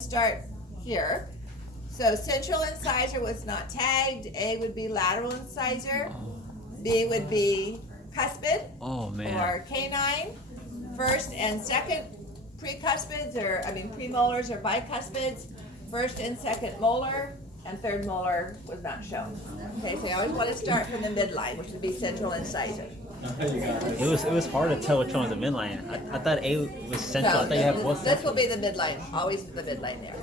Start here. So central incisor was not tagged. A would be lateral incisor. B would be cuspid or canine. First and second precuspids, or premolars or bicuspids. First and second molar, and third molar was not shown. Okay, so you always want to start from the midline, which would be central incisor. It was hard to tell which one was the midline. I thought A was central. So I thought you had both. this will be the midline, always the midline there.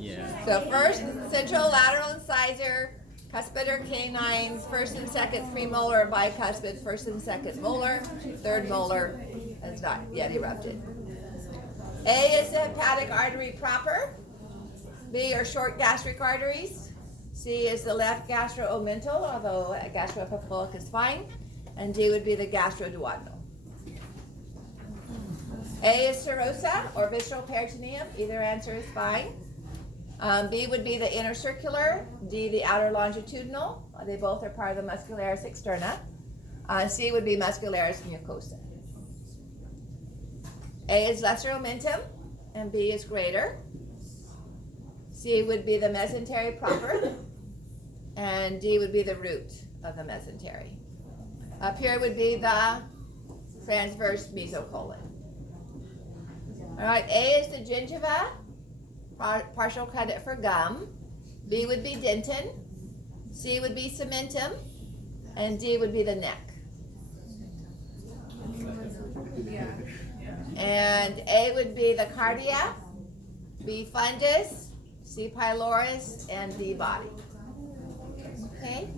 Yeah. So first central lateral incisor, cuspid or canines, first and second premolar or bicuspid, first and second molar, third molar is not yet erupted. A is the hepatic artery proper. B are short gastric arteries. C is the left gastro-omental, although gastroepiphylic is fine. And D would be the gastroduodenal. A is serosa or visceral peritoneum. Either answer is fine. B would be the intercircular. D, the outer longitudinal. They both are part of the muscularis externa. C would be muscularis mucosa. A is lesser omentum, and B is greater. C would be the mesentery proper, and D would be the root of the mesentery. Up here would be the transverse mesocolon. All right, A is the gingiva, partial credit for gum. B would be dentin. C would be cementum, and D would be the neck. And A would be the cardia, B fundus, C pylorus, and D body. Okay?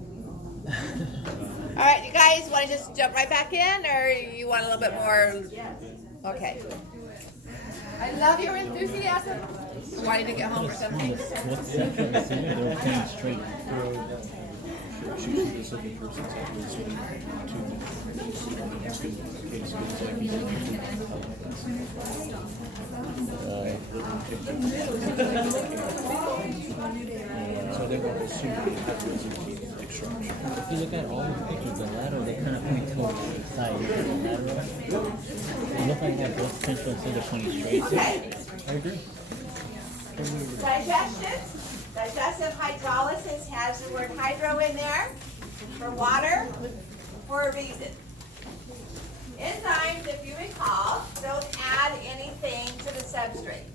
All right, you guys want to just jump right back in, or you want a little bit more? Okay. I love your enthusiasm. Wanting to get home or something. What's that? They're kind of straight. So they were assuming extraction. If you look at all the pictures, the lateral, they kind of point towards the side. The lateral, they look like they're both central instead of pointing straight. Okay. I agree. Digestion. Digestive hydrolysis has the word hydro in there for water for a reason. Enzymes, if you recall, don't add anything to the substrate.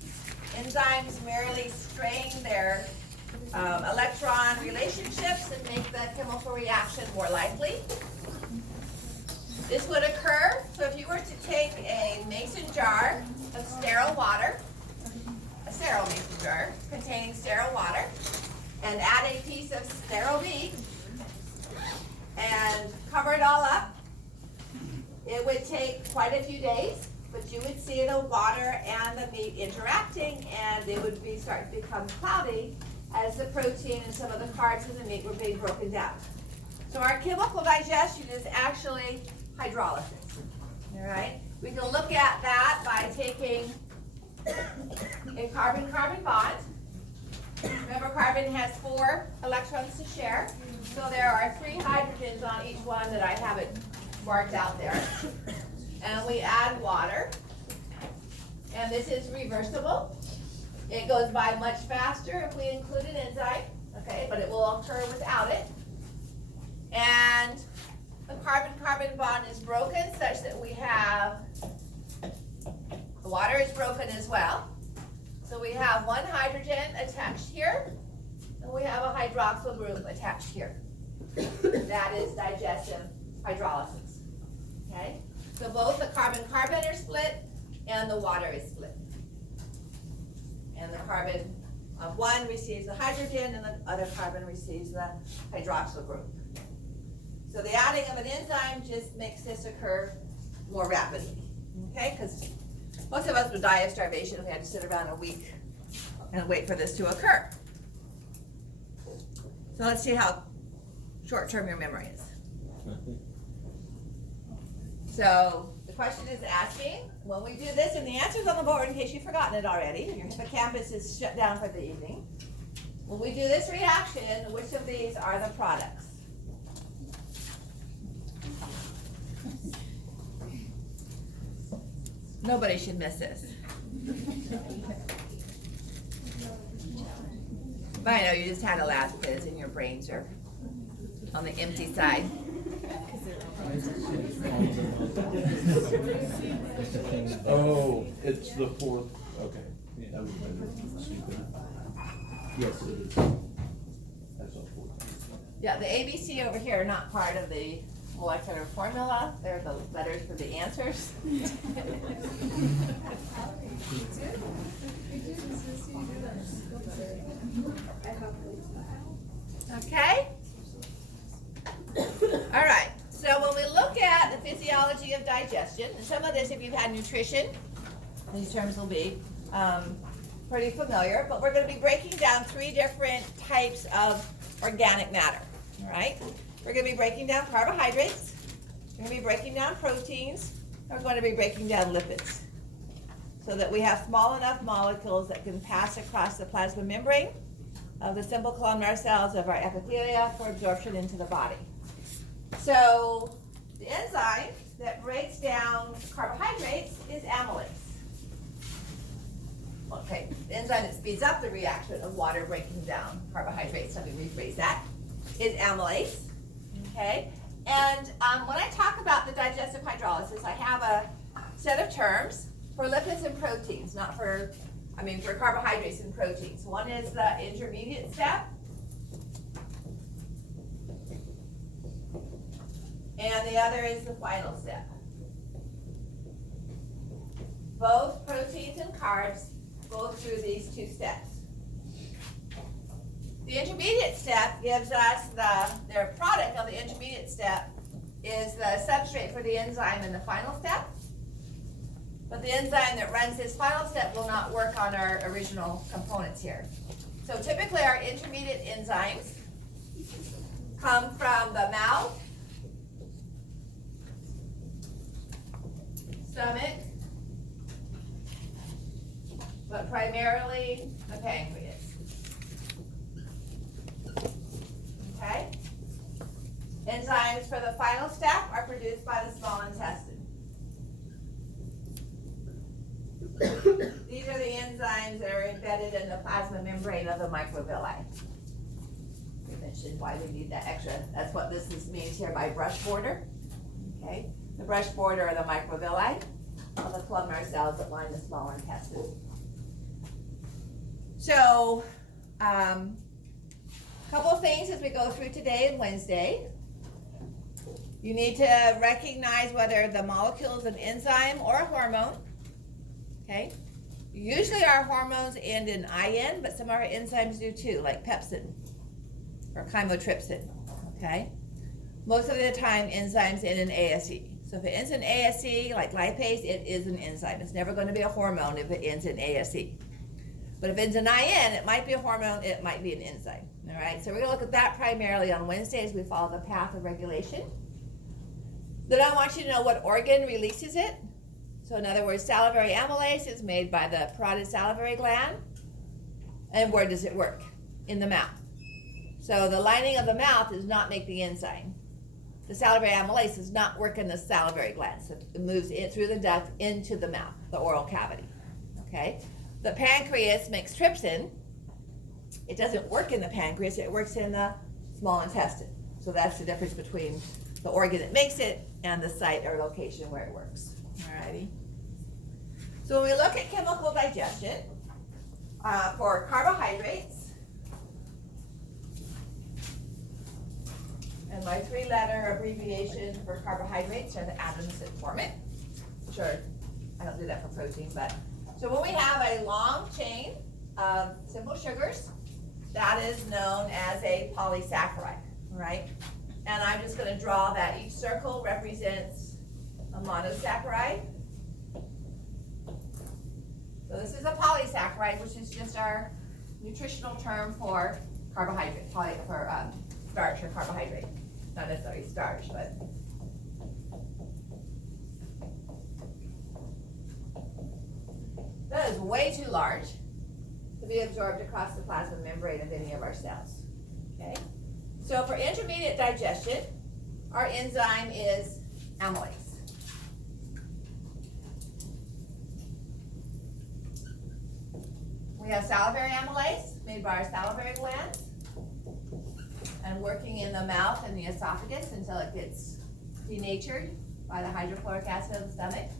Enzymes merely strain their electron relationships and make the chemical reaction more likely. This would occur, so if you were to take a mason jar of sterile water, a sterile mason jar containing sterile water, and add a piece of sterile meat and cover it all up, it would take quite a few days, but you would see the water and the meat interacting, and it would start to become cloudy as the protein and some of the carbs in the meat were being broken down. So our chemical digestion is actually hydrolysis. All right? We can look at that by taking a carbon-carbon bond. Remember, carbon has 4 electrons to share. So there are 3 hydrogens on each one that I haven't marked out there. And we add water. And this is reversible. It goes by much faster if we include an enzyme, okay, but it will occur without it. And the carbon-carbon bond is broken such that we have, the water is broken as well. So we have 1 hydrogen attached here, and we have a hydroxyl group attached here. That is digestive hydrolysis, okay? So both the carbon-carbon are split and the water is split. And the carbon of one receives the hydrogen and the other carbon receives the hydroxyl group. So the adding of an enzyme just makes this occur more rapidly, okay? Because most of us would die of starvation if we had to sit around a week and wait for this to occur. So let's see how short-term your memory is. So the question is asking, when we do this, and the answer's on the board in case you've forgotten it already, your hippocampus is shut down for the evening. When we do this reaction, which of these are the products? Nobody should miss this. I know, you just had a last quiz and your brains are on the empty side. Oh, it's the fourth, okay. That was stupid. Yes, it is. That's a fourth. Yeah, the ABC over here are not part of the molecular formula. They're the letters for the answers. Okay? All right, so when we look at the physiology of digestion, and some of this, if you've had nutrition, these terms will be pretty familiar, but we're going to be breaking down 3 different types of organic matter, all right? We're going to be breaking down carbohydrates, we're going to be breaking down proteins, and we're going to be breaking down lipids, so that we have small enough molecules that can pass across the plasma membrane of the simple columnar cells of our epithelia for absorption into the body. So the enzyme that breaks down carbohydrates is amylase. Okay, the enzyme that speeds up the reaction of water breaking down carbohydrates, let me rephrase that, is amylase. Okay, and when I talk about the digestive hydrolysis, I have a set of terms for lipids and proteins, not for, for carbohydrates and proteins. One is the intermediate step, and the other is the final step. Both proteins and carbs go through these 2 steps. The intermediate step gives us their product of the intermediate step is the substrate for the enzyme in the final step. But the enzyme that runs this final step will not work on our original components here. So typically our intermediate enzymes come from the mouth, stomach, but primarily the pancreas. Okay? Enzymes for the final step are produced by the small intestine. These are the enzymes that are embedded in the plasma membrane of the microvilli. We mentioned why we need that extra. That's what this means here by brush border. Okay? The brush border are the microvilli of the columnar cells that line the small intestine. So, couple of things as we go through today and Wednesday. You need to recognize whether the molecule is an enzyme or a hormone. Okay? Usually our hormones end in IN, but some of our enzymes do too, like pepsin or chymotrypsin. Okay? Most of the time enzymes end in ASE. So if it ends in ASE, like lipase, it is an enzyme. It's never going to be a hormone if it ends in ASE. But if it ends in IN, it might be a hormone, it might be an enzyme. All right, so we're going to look at that primarily on Wednesday as we follow the path of regulation. Then I want you to know what organ releases it. So in other words, salivary amylase is made by the parotid salivary gland. And where does it work? In the mouth. So the lining of the mouth does not make the enzyme. The salivary amylase does not work in the salivary gland. So it moves in through the duct into the mouth, the oral cavity. Okay? The pancreas makes trypsin. It doesn't work in the pancreas, it works in the small intestine. So that's the difference between the organ that makes it and the site or location where it works. Alrighty. So when we look at chemical digestion for carbohydrates, and my 3-letter abbreviation for carbohydrates are the atoms that form it. Sure, I don't do that for protein, but so when we have a long chain of simple sugars, that is known as a polysaccharide, right? And I'm just going to draw that each circle represents a monosaccharide. So this is a polysaccharide, which is just our nutritional term for carbohydrate, starch or carbohydrate. Not necessarily starch, but that is way too large to be absorbed across the plasma membrane of any of our cells. Okay? So for intermediate digestion, our enzyme is amylase. We We have salivary amylase made by our salivary glands and working in the mouth and the esophagus until it gets denatured by the hydrochloric acid of the stomach.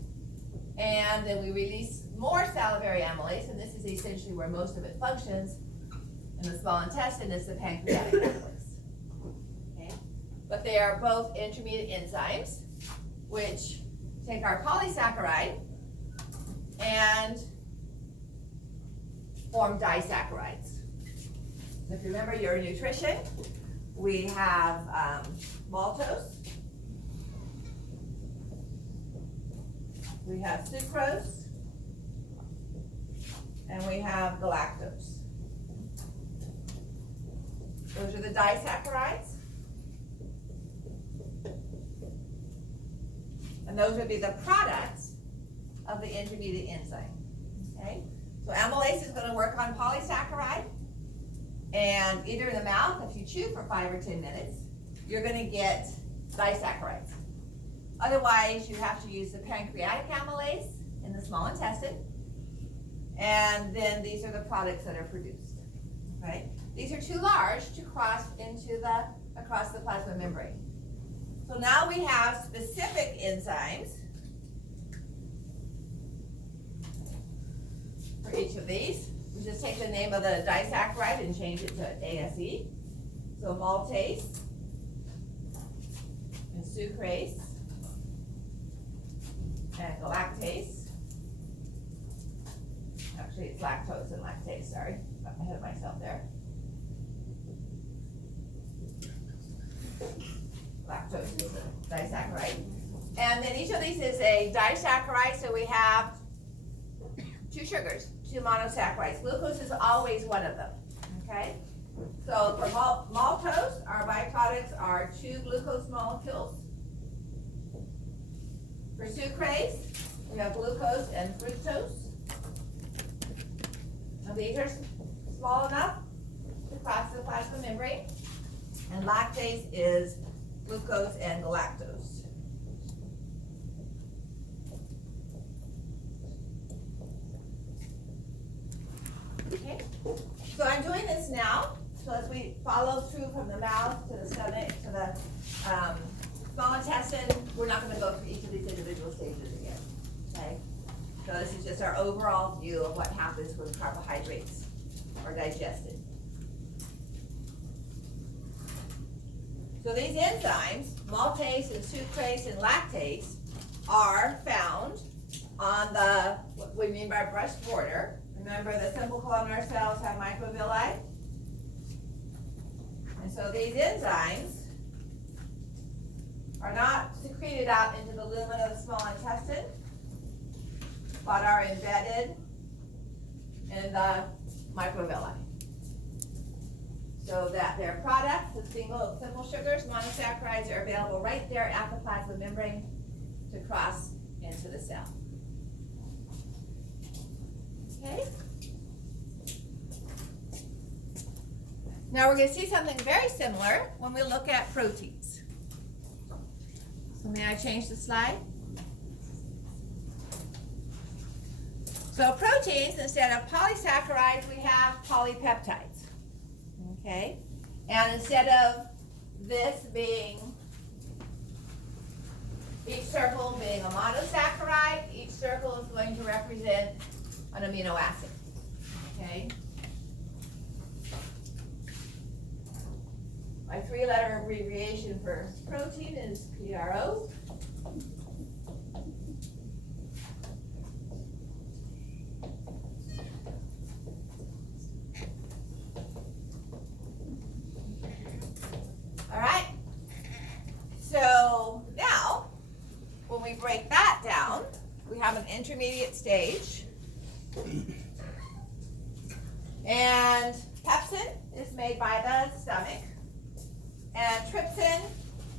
And then we release more salivary amylase, and this is essentially where most of it functions. In the small intestine is the pancreatic amylase. Okay? But they are both intermediate enzymes, which take our polysaccharide and form disaccharides. So if you remember your nutrition, we have maltose, we have sucrose, and we have galactose. Those are the disaccharides. And those would be the products of the intermediate enzyme. Okay? So amylase is going to work on polysaccharide, and either in the mouth, if you chew for 5 or 10 minutes, you're going to get disaccharides. Otherwise, you have to use the pancreatic amylase in the small intestine, and then these are the products that are produced. Okay? These are too large to cross across the plasma membrane. So now we have specific enzymes for each of these. We just take the name of the disaccharide and change it to ASE. So maltase and sucrase and galactase. Actually, it's lactose and lactase, sorry. Got ahead of myself there. Lactose is a disaccharide. And then each of these is a disaccharide, so we have 2 sugars, 2 monosaccharides. Glucose is always one of them, okay? So for maltose, our byproducts are 2 glucose molecules. For sucrase, we have glucose and fructose. Now these are small enough to cross the plasma membrane. And lactase is glucose and galactose. Okay, so I'm doing this now. So as we follow through from the mouth to the stomach to the small intestine, we're not going to go through each of these individual stages again. Okay, so this is just our overall view of what happens when carbohydrates are digested. So these enzymes, maltase and sucrase and lactase, are found on the, what we mean by brush border. Remember the simple columnar cells have microvilli? And so these enzymes are not secreted out into the lumen of the small intestine, but are embedded in the microvilli. So that their products, the simple sugars, monosaccharides, are available right there at the plasma membrane to cross into the cell. Okay? Now we're going to see something very similar when we look at proteins. So may I change the slide? So proteins, instead of polysaccharides, we have polypeptides. Okay, and instead of this being, each circle being a monosaccharide, each circle is going to represent an amino acid. Okay, my 3-letter abbreviation for protein is PRO. All right, so now when we break that down, we have an intermediate stage, and pepsin is made by the stomach, and trypsin,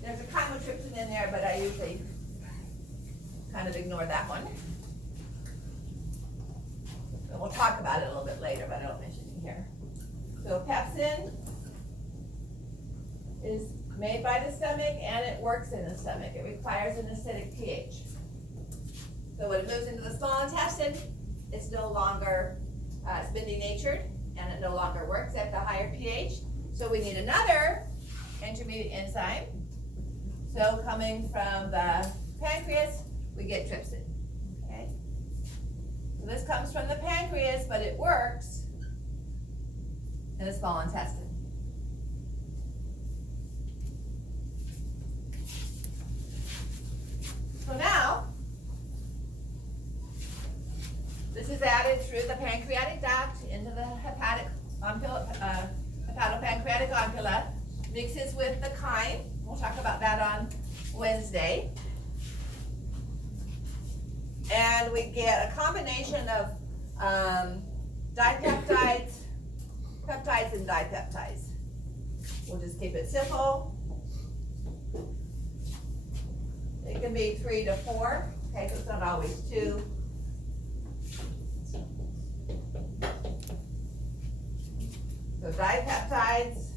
there's a chymotrypsin in there, but I usually kind of ignore that one. So we'll talk about it a little bit later, but I don't mention it here. So pepsin is made by the stomach, and it works in the stomach. It requires an acidic pH. So when it moves into the small intestine, it's no longer it's been denatured and it no longer works at the higher pH. So we need another intermediate enzyme. So coming from the pancreas, we get trypsin. Okay. So this comes from the pancreas, but it works in the small intestine. So now, this is added through the pancreatic duct into the hepatopancreatic ampulla, mixes with the chyme. We'll talk about that on Wednesday. And we get a combination of dipeptides, peptides, and dipeptides. We'll just keep it simple. It can be 3 to 4, okay, so it's not always 2. So dipeptides,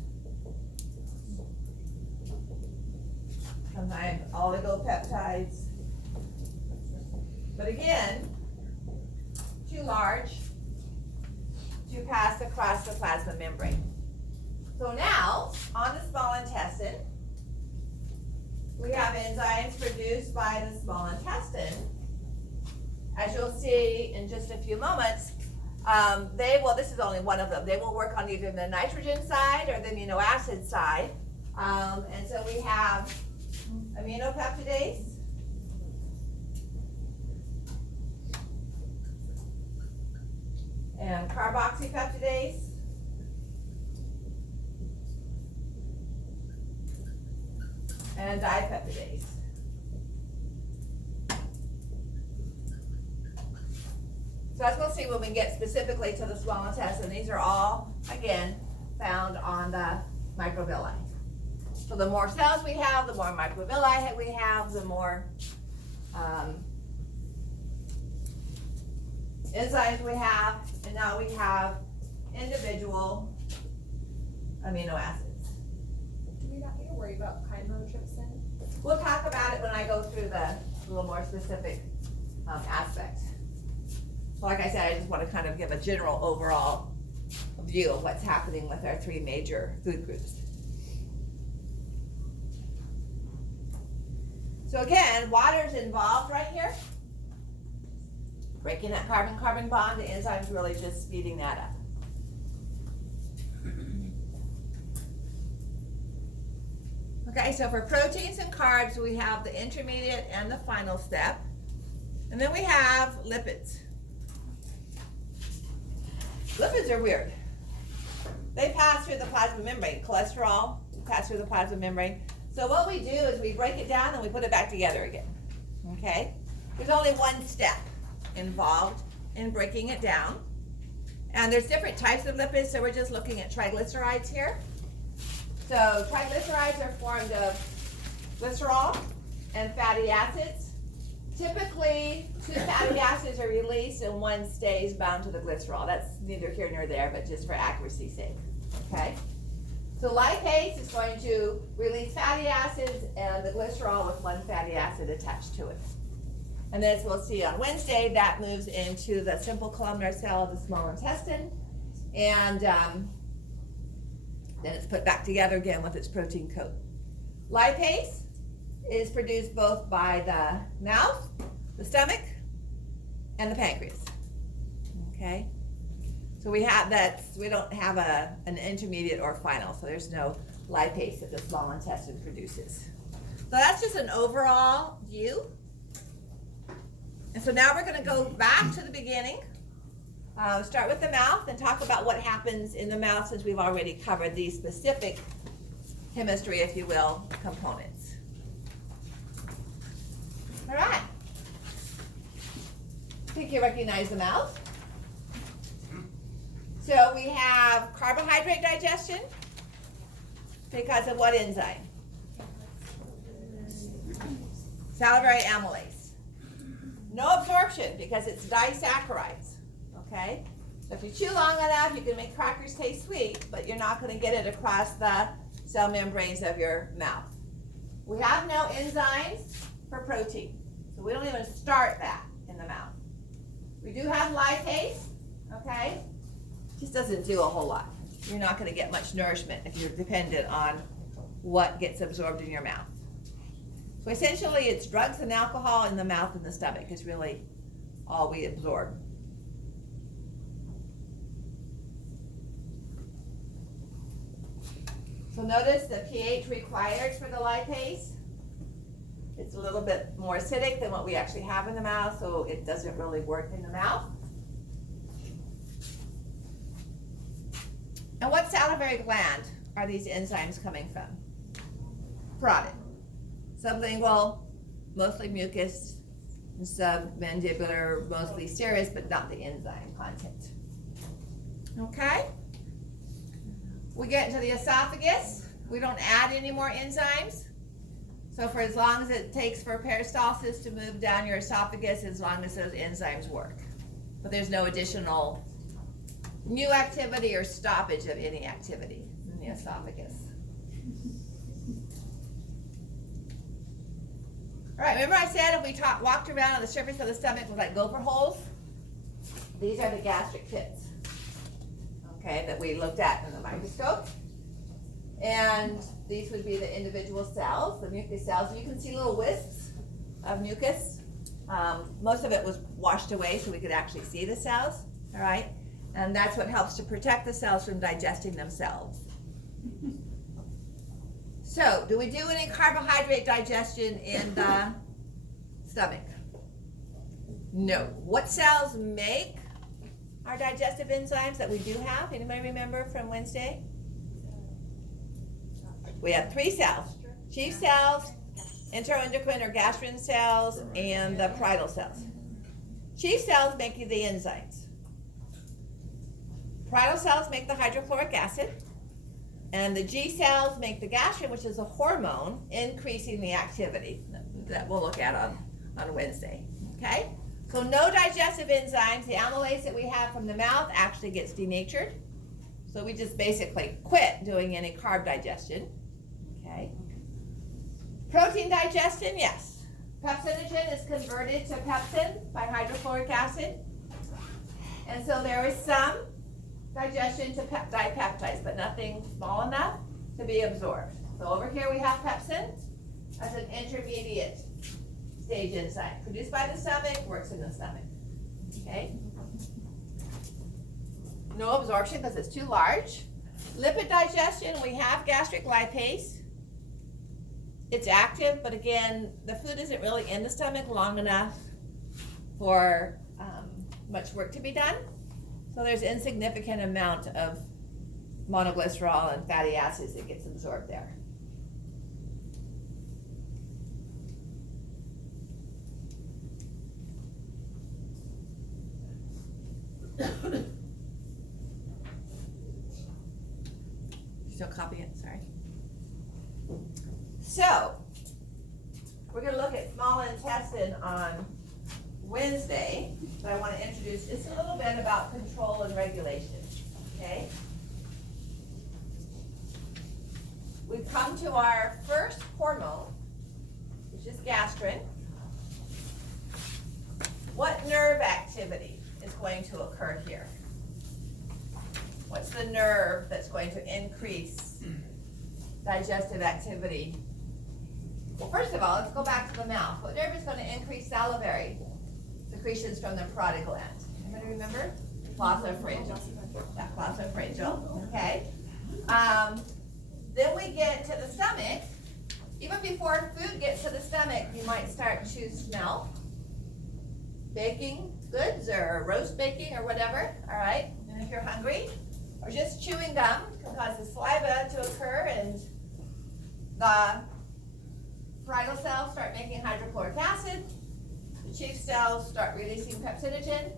sometimes oligopeptides. But again, too large to pass across the plasma membrane. So now, on the small intestine, we have enzymes produced by the small intestine. As you'll see in just a few moments, this is only one of them. They will work on either the nitrogen side or the amino acid side. And so we have aminopeptidase, and carboxypeptidase, and dipeptidase. So as we'll see when we get specifically to the small intestine, these are all, again, found on the microvilli. So the more cells we have, the more microvilli we have, the more enzymes we have, and now we have individual amino acids. Do we not need to worry about chymotrypsin? We'll talk about it when I go through the little more specific aspects. So like I said, I just want to kind of give a general overall view of what's happening with our 3 major food groups. So again, water's involved right here. Breaking that carbon-carbon bond, the enzyme's really just speeding that up. Okay, so for proteins and carbs, we have the intermediate and the final step. And then we have lipids. Lipids are weird. They pass through the plasma membrane. Cholesterol pass through the plasma membrane. So what we do is we break it down and we put it back together again. Okay? There's only one step involved in breaking it down. And there's different types of lipids, so we're just looking at triglycerides here. So triglycerides are formed of glycerol and fatty acids. Typically, 2 fatty acids are released and 1 stays bound to the glycerol. That's neither here nor there, but just for accuracy's sake. Okay? So lipase is going to release fatty acids and the glycerol with 1 fatty acid attached to it. And then as we'll see on Wednesday, that moves into the simple columnar cell of the small intestine. And then it's put back together again with its protein coat. Lipase is produced both by the mouth, the stomach, and the pancreas. Okay? So we have that, we don't have an intermediate or final, so there's no lipase that the small intestine produces. So that's just an overall view. And so now we're going to go back to the beginning, start with the mouth and talk about what happens in the mouth since we've already covered these specific chemistry, if you will, components. All right. I think you recognize the mouth. So we have carbohydrate digestion because of what enzyme? Salivary amylase. No absorption because it's disaccharides, okay? So if you chew long enough, you can make crackers taste sweet, but you're not going to get it across the cell membranes of your mouth. We have no enzymes for protein, so we don't even start that in the mouth. We do have lipase, okay? Just doesn't do a whole lot. You're not gonna get much nourishment if you're dependent on what gets absorbed in your mouth. So essentially, it's drugs and alcohol in the mouth and the stomach is really all we absorb. So notice the pH required for the lipase. It's a little bit more acidic than what we actually have in the mouth, so it doesn't really work in the mouth. And what salivary gland are these enzymes coming from? Parotid. Sublingual, mostly mucus, and submandibular, mostly serous, but not the enzyme content. Okay? We get into the esophagus. We don't add any more enzymes. So for as long as it takes for peristalsis to move down your esophagus, as long as those enzymes work. But there's no additional new activity or stoppage of any activity in the esophagus. All right, remember I said if we walked around on the surface of the stomach with like gopher holes? These are the gastric pits, okay, that we looked at in the microscope. And these would be the individual cells, the mucus cells. You can see little wisps of mucus. Most of it was washed away so we could actually see the cells, all right? And that's what helps to protect the cells from digesting themselves. So, do we do any carbohydrate digestion in the stomach? No. What cells make our digestive enzymes that we do have? Anybody remember from Wednesday? We have 3 cells. Chief cells, enteroendocrine or gastrin cells, and the parietal cells. Chief cells make the enzymes. Parietal cells make the hydrochloric acid. And the G cells make the gastrin, which is a hormone, increasing the activity that we'll look at on Wednesday, okay? So no digestive enzymes. The amylase that we have from the mouth actually gets denatured. So we just basically quit doing any carb digestion, okay? Protein digestion, yes. Pepsinogen is converted to pepsin by hydrochloric acid. And so there is some digestion to dipeptides, but nothing small enough to be absorbed. So over here we have pepsin as an intermediate stage enzyme. Produced by the stomach, works in the stomach. Okay? No absorption because it's too large. Lipid digestion, we have gastric lipase. It's active, but again, the food isn't really in the stomach long enough for much work to be done. So there's insignificant amount of monoglycerol and fatty acids that gets absorbed there. Still copy it, sorry. So, we're going to look at small intestine on Wednesday, but I want to introduce just a little bit about control and regulation, okay? We've come to our first hormone, which is gastrin. What nerve activity is going to occur here? What's the nerve that's going to increase digestive activity? Well, first of all, let's go back to the mouth. What nerve is going to increase salivary secretions from the parotid gland? Anybody remember? Glossopharyngeal. Yeah, glossopharyngeal. Okay. Then we get to the stomach. Even before food gets to the stomach, you might start to smell baking goods or roast baking or whatever. All right. And if you're hungry, or just chewing gum can cause the saliva to occur, and the parietal cells start making hydrochloric acid. The chief cells start releasing pepsinogen,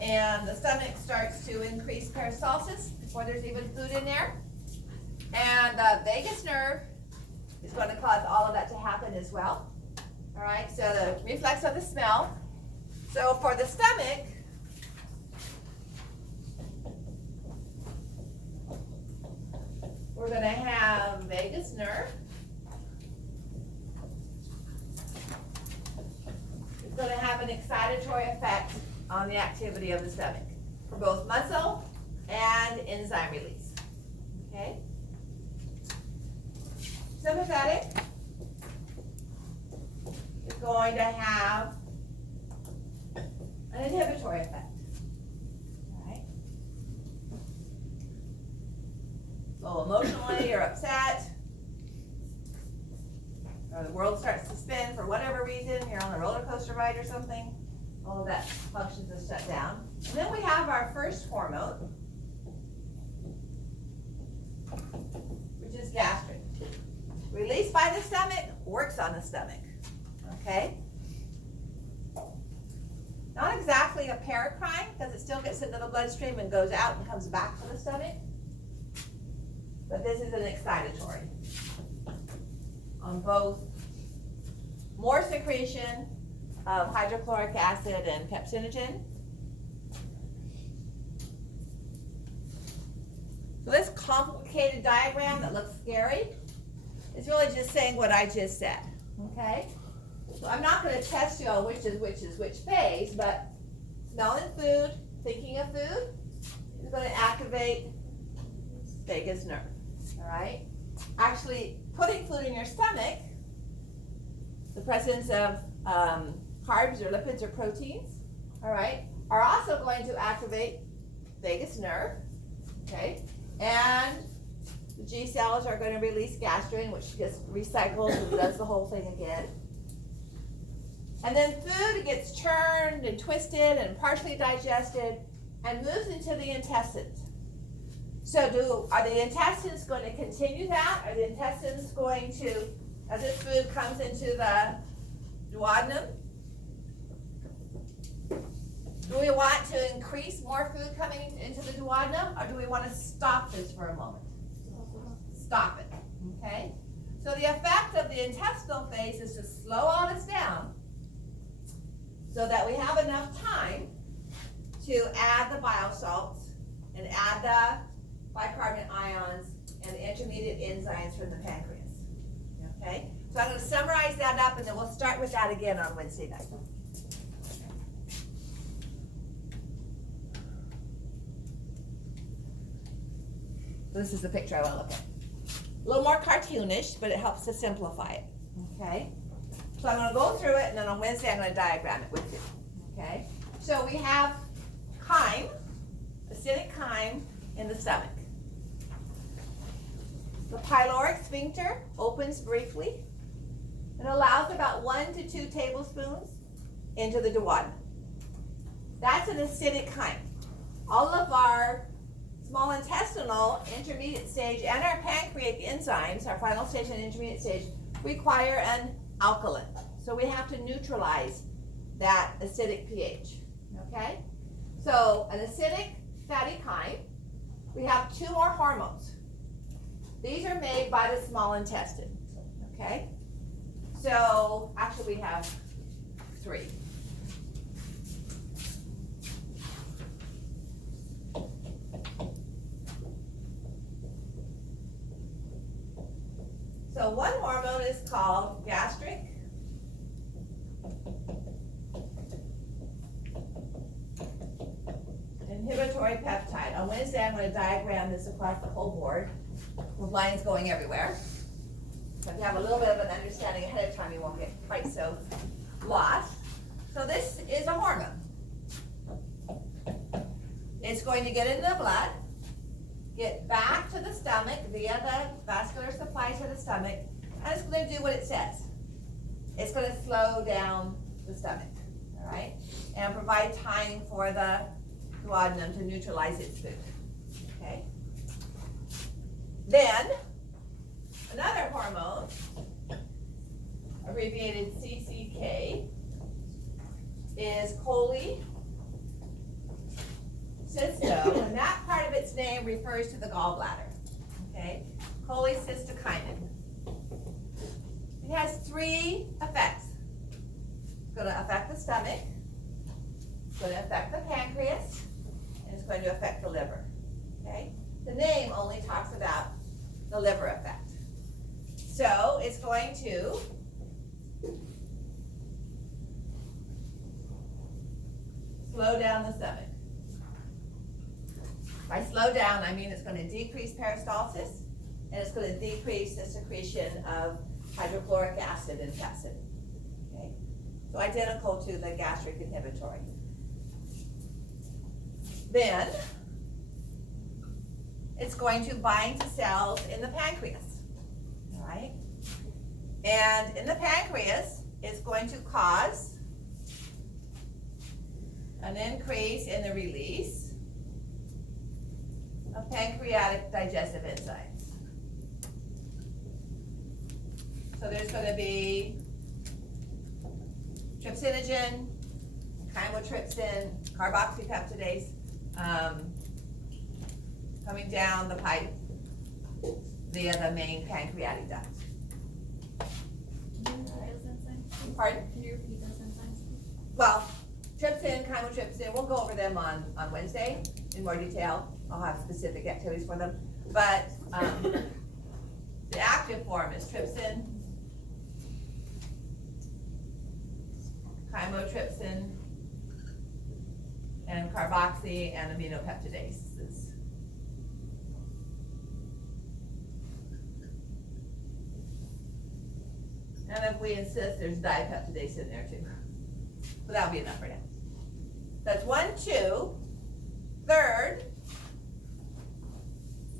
and the stomach starts to increase peristalsis before there's even food in there. And the vagus nerve is going to cause all of that to happen as well. All right, so the reflex of the smell. So for the stomach, we're going to have vagus nerve. It's going to have an excitatory effect on the activity of the stomach for both muscle and enzyme release. Okay? Sympathetic is going to have an inhibitory effect. All right? So emotionally, you're upset, or the world starts to spin for whatever reason, you're on a roller coaster ride or something, all of that functions is shut down. And then we have our first hormone, which is gastric. Released by the stomach, works on the stomach. Okay? Not exactly a paracrine, because it still gets into the bloodstream and goes out and comes back to the stomach. But this is an excitatory on both more secretion of hydrochloric acid and pepsinogen. So this complicated diagram that looks scary is really just saying what I just said, okay? So I'm not going to test you on which phase, but smelling food, thinking of food is going to activate vagus nerve, all right? Actually, putting food in your stomach, the presence of carbs or lipids or proteins, all right, are also going to activate vagus nerve, okay? And the G cells are going to release gastrin, which just recycles and does the whole thing again. And then food gets churned and twisted and partially digested and moves into the intestines. So are the intestines going to continue that? Are the intestines going to, as this food comes into the duodenum, do we want to increase more food coming into the duodenum, or do we want to stop this for a moment? Stop it, okay? So the effect of the intestinal phase is to slow all this down so that we have enough time to add the bile salts and add the bicarbonate ions and the intermediate enzymes from the pancreas, okay? So I'm going to summarize that up, and then we'll start with that again on Wednesday night. This is the picture I want to look at. A little more cartoonish, but it helps to simplify it, okay? So I'm going to go through it, and then on Wednesday I'm going to diagram it with you, okay? So we have chyme, acidic chyme in the stomach. The pyloric sphincter opens briefly and allows about 1 to 2 tablespoons into the duodenum. That's an acidic chyme. All of our small intestinal intermediate stage and our pancreatic enzymes, our final stage and intermediate stage, require an alkaline. So we have to neutralize that acidic pH, okay? So an acidic fatty chyme, we have 2 more hormones. These are made by the small intestine, okay? So actually we have 3. So one hormone is called gastric inhibitory peptide. On Wednesday, I'm going to diagram this across the whole board with lines going everywhere. So if you have a little bit of an understanding ahead of time, you won't get quite so lost. So this is a hormone. It's going to get into the blood, get back to the stomach via the vascular supply to the stomach, and it's going to do what it says. It's going to slow down the stomach, all right, and provide time for the duodenum to neutralize its food, okay? Then, another hormone, abbreviated CCK, is cholecystokinin, and that part of its name refers to the gallbladder, okay? Cholecystokinin. It has 3 effects. It's going to affect the stomach, it's going to affect the pancreas, and it's going to affect the liver, okay? The name only talks about the liver effect. So it's going to slow down the stomach By slow down, I mean it's gonna decrease peristalsis, and it's gonna decrease the secretion of hydrochloric acid and pepsin. Okay? So identical to the gastric inhibitory. Then, it's going to bind to cells in the pancreas, all right? And in the pancreas, it's going to cause an increase in the release of pancreatic digestive enzymes. So there's going to be trypsinogen, chymotrypsin, carboxypeptidase coming down the pipe via the main pancreatic duct. Pardon? Can you repeat those enzymes? Well, trypsin, chymotrypsin, we'll go over them on Wednesday in more detail. I'll have specific activities for them. But the active form is trypsin, chymotrypsin, and carboxy and aminopeptidases. And if we insist, there's dipeptidase in there too. So that'll be enough for now. That's 1, 2. Third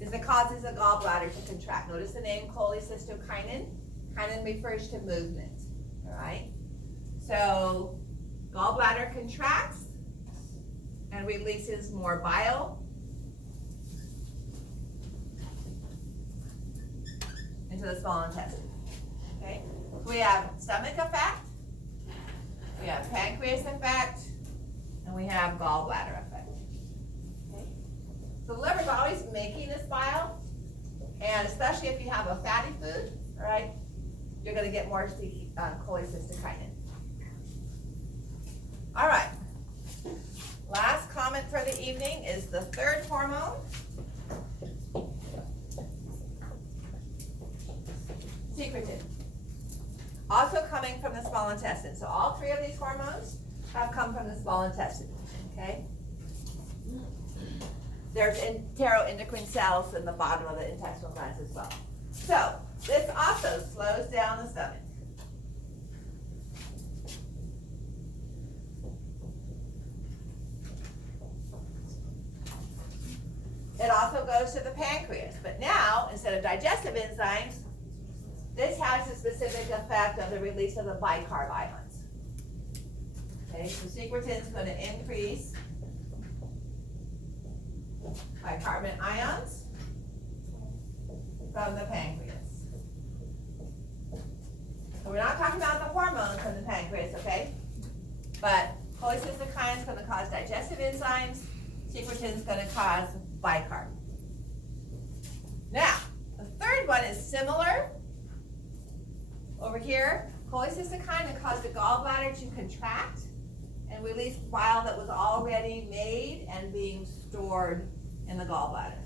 is the causes the gallbladder to contract. Notice the name cholecystokinin. Kinin refers to movement, all right? So gallbladder contracts and releases more bile into the small intestine, okay? We have stomach effect, we have pancreas effect, and we have gallbladder effect. Okay? So the liver's always making this bile, and especially if you have a fatty food, all right, you're going to get more cholecystokinin. All right. Last comment for the evening is the third hormone. Secretin. Also coming from the small intestine. So all 3 of these hormones have come from the small intestine, okay? There's enteroendocrine cells in the bottom of the intestinal glands as well. So this also slows down the stomach. It also goes to the pancreas, but now, instead of digestive enzymes, this has a specific effect of the release of the bicarb ions. Okay, so secretin is going to increase bicarbonate ions from the pancreas. So we're not talking about the hormones from the pancreas, okay? But cholecystokinin is going to cause digestive enzymes. Secretin is going to cause bicarb. Now, the third one is similar. Over here, cholecystokinin caused the gallbladder to contract and release bile that was already made and being stored in the gallbladder.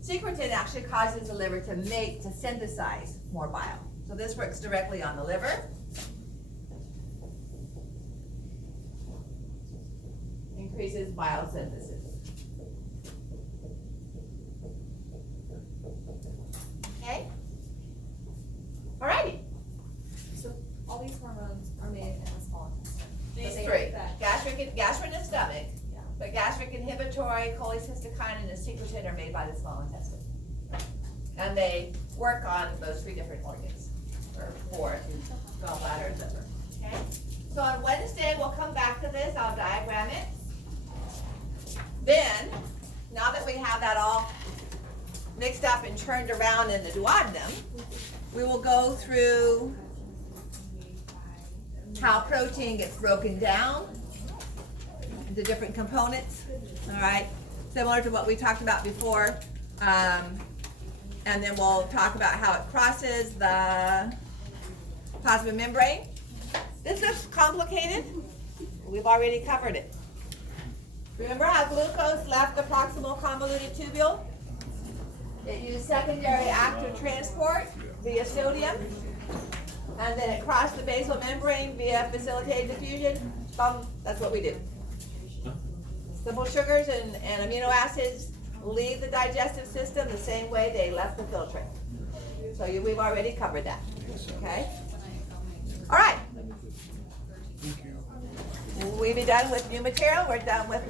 Secretin actually causes the liver to synthesize more bile. So this works directly on the liver. Increases bile synthesis. Okay? Alrighty. So all these hormones are made in the small intestine. These But they 3. affect- Gastrin and stomach. Yeah. But gastric inhibitory, cholecystokinin, and secretin are made by the small intestine. And they work on those 3 different organs, or 4, gallbladder and liver. Okay? So on Wednesday, we'll come back to this. I'll diagram it. Then, now that we have that all mixed up and turned around in the duodenum, we will go through how protein gets broken down into different components, all right? Similar to what we talked about before. And then we'll talk about how it crosses the plasma membrane. This looks complicated. We've already covered it. Remember how glucose left the proximal convoluted tubule? It used secondary active transport via sodium, and then it crossed the basal membrane via facilitated diffusion. That's what we do. Simple sugars and amino acids leave the digestive system the same way they left the filtrate. So we've already covered that, okay? All right. We be done with new material, we're done with